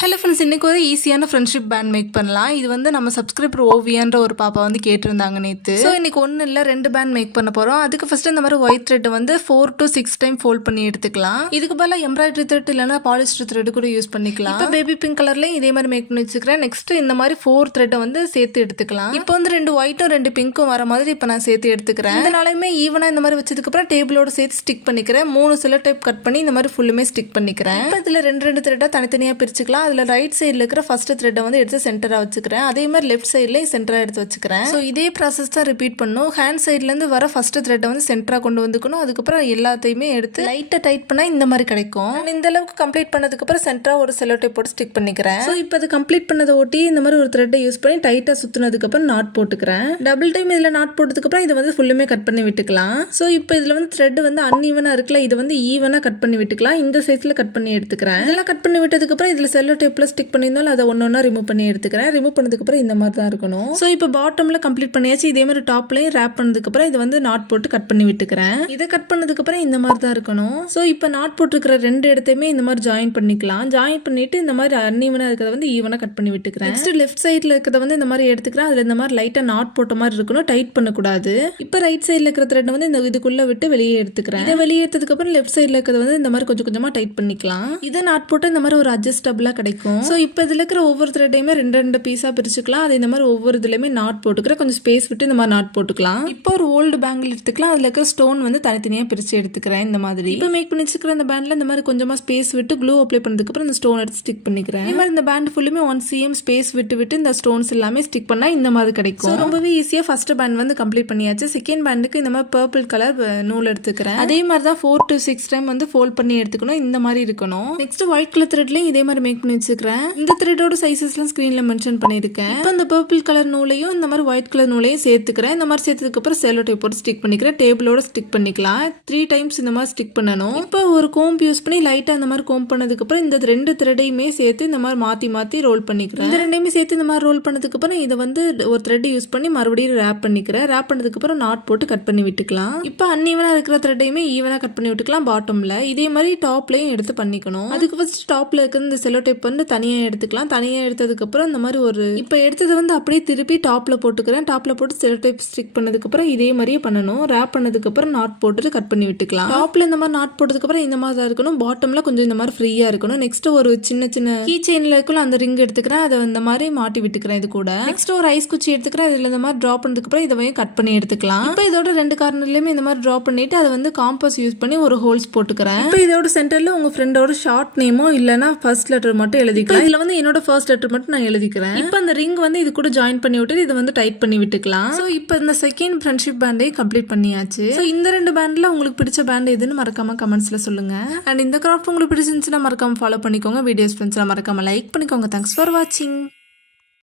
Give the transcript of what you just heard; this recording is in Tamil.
ஹலோ ஃப்ரெண்ட்ஸ், இன்றைக்கி ஒரு ஈஸியான ஃப்ரெண்ட்ஷிப் பேண்ட் மேக் பண்ணலாம். இது வந்து நம்ம சப்ஸ்கிரைபர் ஓவியன்ற ஒரு பாப்பா வந்து கேட்டிருந்தாங்க நேற்று. ஸோ இன்றைக்கி ஒன்றும் இல்லை, 2 பேண்ட் மேக் பண்ண போகிறோம். அதுக்கு ஃபஸ்ட்டு இந்த மாதிரி ஒயிட் த்ரெட் வந்து 4 to 6 டைம் ஃபோல்ட் பண்ணி எடுத்துக்கலாம். இதுக்கு பதிலாக எம்ப்ராய்டரி த்ரெட் இல்லைனா பாலிஸ்டர் த்ரெட் கூட யூஸ் பண்ணிக்கலாம். இப்போ பேபி பிங்க் கலர்லேயும் இதே மாதிரி மேக் பண்ணி வச்சுக்கிறேன். நெக்ஸ்ட் இந்த மாதிரி 4 த்ரெட்டை வந்து சேர்த்து எடுத்துக்கலாம். இப்போ வந்து 2 ஒயிட்டும் 2 பிங்க்கும் வர மாதிரி இப்போ நான் சேர்த்து எடுத்துக்கிறேன். இதனாலுமே ஈவனாக இந்த மாதிரி வச்சதுக்கப்புறம் டேபிளோட சேர்த்து ஸ்டிக் பண்ணிக்கிறேன். 3 சில டைப் கட் பண்ணி இந்த மாதிரி ஃபுல்லுமே ஸ்டிக் பண்ணிக்கிறேன். இப்போ இதில் 2 த்ரெட்டாக தனித்தனியாக பிரிச்சுக்கலாம். அதில் ரைட் சைடில் இருக்கிற ஃபர்ஸ்ட் த்ரெட்டை வந்து எடுத்து சென்டராக வச்சுக்கிறேன். அதே மாதிரி லெஃப்ட் சைட்லேயும் சென்டராக எடுத்து வச்சுக்கிறேன். ஸோ இதே ப்ராசஸ் தான் ரிப்பீட் பண்ணும். ஹேண்ட் சைட்லேருந்து வர ஃபர்ஸ்ட் த்ரெட்டை வந்து சென்டராக கொண்டு வந்துக்கணும். அதுக்கப்புறம் எல்லாத்தையுமே எடுத்து லைட்டாக டைட் பண்ணால் இந்த மாதிரி கிடைக்கும். இந்த அளவுக்கு கம்ப்ளீட் பண்ணதுக்கப்புறம் சென்டராக ஒரு செல்லோ டேப் போட்டு ஸ்டிக் பண்ணிக்கிறேன். ஸோ இப்போ அது கம்ப்ளீட் பண்ணதை ஒட்டி இந்த மாதிரி ஒரு த்ரெட்டை யூஸ் பண்ணி டைட்டாக சுற்றினதுக்கப்புறம் நாட் போட்டுக்கிறேன். டபுள் டைம் இதில் நாட் போட்டதுக்கப்புறம் இதை வந்து ஃபுல்லுமே கட் பண்ணி விட்டுக்கலாம். ஸோ இப்போ இதில் வந்து த்ரெட் வந்து அன்ஈவனாக இருக்குல்ல, இது வந்து ஈவனாக கட் பண்ணி விட்டுக்கலாம். இந்த சைஸில் கட் பண்ணி எடுத்துக்கிறேன். இதெல்லாம் கட் பண்ணி விட்டதுக்கப்புறம் இதில் செல்லோ டேப்பில் ஸ்டிக் பண்ணியிருந்தாலும் அதை ஒன்று ரிமூவ் பண்ணி எடுத்துக்கிறேன். ரிமூவ் பண்ணதுக்கப்புறம் இந்த மாதிரி தான் இருக்கணும். ஸோ இப்போ பாட்டமில் கம்ப்ளீட் பண்ணியாச்சு. இதே மாதிரி டாப்லையும் ரேப் பண்ணதுக்கப்புறம் இது வந்து நாட் போட்டு கட் பண்ணி விட்டுக்கிறேன். இதை கட் பண்ணதுக்கப்புறம் இந்த மாதிரி தான் இருக்கணும். ஸோ இப்போ நாட் போட்டுருக்கிற 2 இடத்தையுமே இந்த மாதிரி ஜாயின் பண்ணிக்கலாம். ஜாயின் பண்ணிட்டு இந்த மாதிரி அன்ஈவனாக இருக்கிறத வந்து ஈவனாக கட் பண்ணி விட்டுக்கிறேன். நெக்ஸ்ட் லெஃப்ட் சைடில் இருக்கிறத வந்து இந்த மாதிரி எடுத்துக்கிறேன். அதில் இந்த மாதிரி லைட்டாக நாட் போட்ட மாதிரி இருக்கணும், டைட் பண்ணக்கூடாது. இப்போ ரைட் சைடில் இருக்கிற த்ரெட் வந்து இந்த இதுக்குள்ளே விட்டு வெளியே எடுத்துக்கிறேன். இதை வெளியே எடுத்ததுக்கப்புறம் லெஃப்ட் சைடில் இருக்கிறத வந்து இந்த மாதிரி கொஞ்சம் கொஞ்சமாக டைட் பண்ணிக்கலாம். இதை நாட் போட்டு இந்த மாதிரி ஒரு அட்ஜஸ்டபிளாக கிடைக்கும். ஸோ இப்போ இதில் இருக்கிற ஒவ்வொரு த்ரெட்டையுமே 2 பீஸாக பிரிச்சுக்கலாம். அது இந்த மாதிரி ஒவ்வொரு இதுலையுமே நாட் போட்டுக்கிறேன். கொஞ்சம் ஸ்பேஸ் விட்டு இந்த மாதிரி நாட் போட்டுக்கலாம். இப்போ ஒரு ஓல்டு பேங்கில் எடுத்துக்கலாம். அதில் இருக்கிற ஸ்டோன் வந்து தனித்தனியாக பிரித்து எடுத்துக்கிறேன். இந்த மாதிரி இப்போ மேக் பண்ணி வச்சுக்கிற அந்த பேண்டில் இந்த மாதிரி கொஞ்சமாக ஸ்பேஸ் விட்டு க்ளூ அப்ளை பண்ணதுக்கப்புறம் இந்த ஸ்டோன் எடுத்து ஸ்டிக் பண்ணிக்கிறேன். இந்த மாதிரி இந்த பேண்ட் ஃபுல்லுமே 1 cm ஸ்பேஸ் விட்டு இந்த ஸ்டோன்ஸ் எல்லாமே ஸ்டிக் பண்ணால் இந்த மாதிரி கிடைக்கும். ரொம்பவே ஈஸியாக ஃபர்ஸ்ட் பேண்ட் வந்து கம்ப்ளீட் பண்ணியாச்சு. செகண்ட் பேண்டுக்கு இந்த மாதிரி பர்பிள் கலர் நூல் எடுத்துக்கிறேன். அதே மாதிரி தான் 4 to 6 டைம் வந்து ஃபோல்ட் பண்ணி எடுத்துக்கணும். இந்த மாதிரி இருக்கணும். நெக்ஸ்ட் ஒயிட் கலர் த்ரெட்லையும் இதே மாதிரி மேக் பண்ணி வச்சுக்கிறேன். இந்த த்ரெட்டோட சைஸஸ்லாம் ஸ்க்ரீனில் மென்ஷன் பண்ணியிருக்கேன். இப்போ இந்த பர்பிள் கலர் நூலையும் இந்த மாதிரி ஒயிட் கலர் நூலையும் சேர்த்துக்கிறேன். இந்த மாதிரி சேர்த்ததுக்கப்புறம் செல்லோ டேப் போட்டு ஸ்டிக் பண்ணிக்கிறேன். டேபிளோட ஸ்டிக் பண்ணிக்கலாம். 3 டைம்ஸ் இந்த மாதிரி ஸ்டிக் பண்ணணும். இப்போ ஒரு கோம்ப் யூஸ் பண்ணி லைட்டாக இந்த மாதிரி கோம்ப் பண்ணதுக்கப்புறம் இந்த 2 த்ரெட்டையுமே சேர்த்து இந்த மாதிரி மாற்றி ரோல் பண்ணிக்கிறேன். இந்த 2டையுமே சேர்த்து இந்த மாதிரி ரோல் பண்ணதுக்கப்புறம் இதை வந்து ஒரு த்ரெட் யூஸ் பண்ணி மறுபடியும் ரேப் பண்ணிக்கிறேன். ரேப் பண்ணதுக்கப்புறம் நாட் போட்டு கட் பண்ணி விட்டுக்கலாம். இப்போ அன்ஈவனாக இருக்கிற த்ரெட்டையுமே ஈவனாக கட் பண்ணி விட்டுக்கலாம் பாட்டமில். இதே மாதிரி டாப்லையும் எடுத்து பண்ணிக்கணும். அதுக்கு ஃபர்ஸ்ட் டாப்ல இருக்கிற இந்த செல்லோ டேப் வந்து தனியாக எடுத்துக்கலாம். தனியாக எடுத்ததுக்கப்புறம் இந்த மாதிரி ஒரு இப்போ எடுத்தது வந்து அப்படியே திருப்பி டாப்பில் போட்டுக்கிறேன். டாப்பில் போட்டு செல்லோ டேப் ஸ்டிக் பண்ணதுக்கப்புறம் இதே மாதிரியே பண்ணணும். ரேப் பண்ணதுக்கப்புறம் நாட் போட்டுட்டு கட் பண்ணி விட்டுக்கலாம். டாப்பில் இந்த மாதிரி நாட் போட்டதுக்கப்புறம் இந்த மாதிரி தான் இருக்கணும். பாட்டமில் கொஞ்சம் இந்த மாதிரி ஃப்ரீயாக இருக்கணும். நெக்ஸ்ட் ஒரு சின்ன கீ செயினில் இருக்குள்ள அந்த ரிங் எடுத்துக்கிறேன். அதை இந்த மாதிரி மாட்டி விட்டுக்கிறேன். இது கூட நெக்ஸ்ட் ஒரு ஐஸ் குச்சி எடுத்துக்கிறேன். இதில் இந்த மாதிரி ட்ரா பண்ணதுக்கப்புறம் இதை கட் பண்ணி எடுத்துக்கலாம். இப்போ இதோட 2 கார்னர்லையுமே இந்த மாதிரி ட்ரா பண்ணிட்டு அதை வந்து காம்பஸ் யூஸ் பண்ணி ஒரு ஹோல்ஸ் போட்டுக்கிறேன். இப்போ இதோட சென்டரில் உங்கள் ஃப்ரெண்டோட ஷார்ட் நேமோ இல்லைனா ஃபர்ஸ்ட் லெட்டர் மட்டும் எழுதிக்கலாம். இதில் வந்து என்னோட ஃபர்ஸ்ட் லெட்டர் மட்டும் நான் எழுதிக்கிறேன். இப்போ அந்த ரிங் வந்து இது கூட ஜாயின் பண்ணி விட்டு இதை வந்து டைட் பண்ணி விட்டுக்கலாம். ஸோ இப்போ இந்த செகண்ட் ஃப்ரெண்ட்ஷிப் பேண்டே கம்ப்ளீட் பண்ணியாச்சு. ஸோ இந்த 2 பேண்டில் உங்களுக்கு பிடிச்ச பேண்ட் எதுன்னு மறக்காம கமெண்ட்ஸில் சொல்லுங்க. அண்ட் இந்த கிராஃப்ட் உங்களுக்கு பிடிச்சிருந்துச்சுன்னா மறக்காம ஃபாலோ பண்ணிக்கோங்க. வீடியோஸ் ஃப்ரெண்ட்ஸ்லாம் மறக்காம லைக் பண்ணிக்கோங்க. தேங்க்ஸ் ஃபார் வாட்சிங்.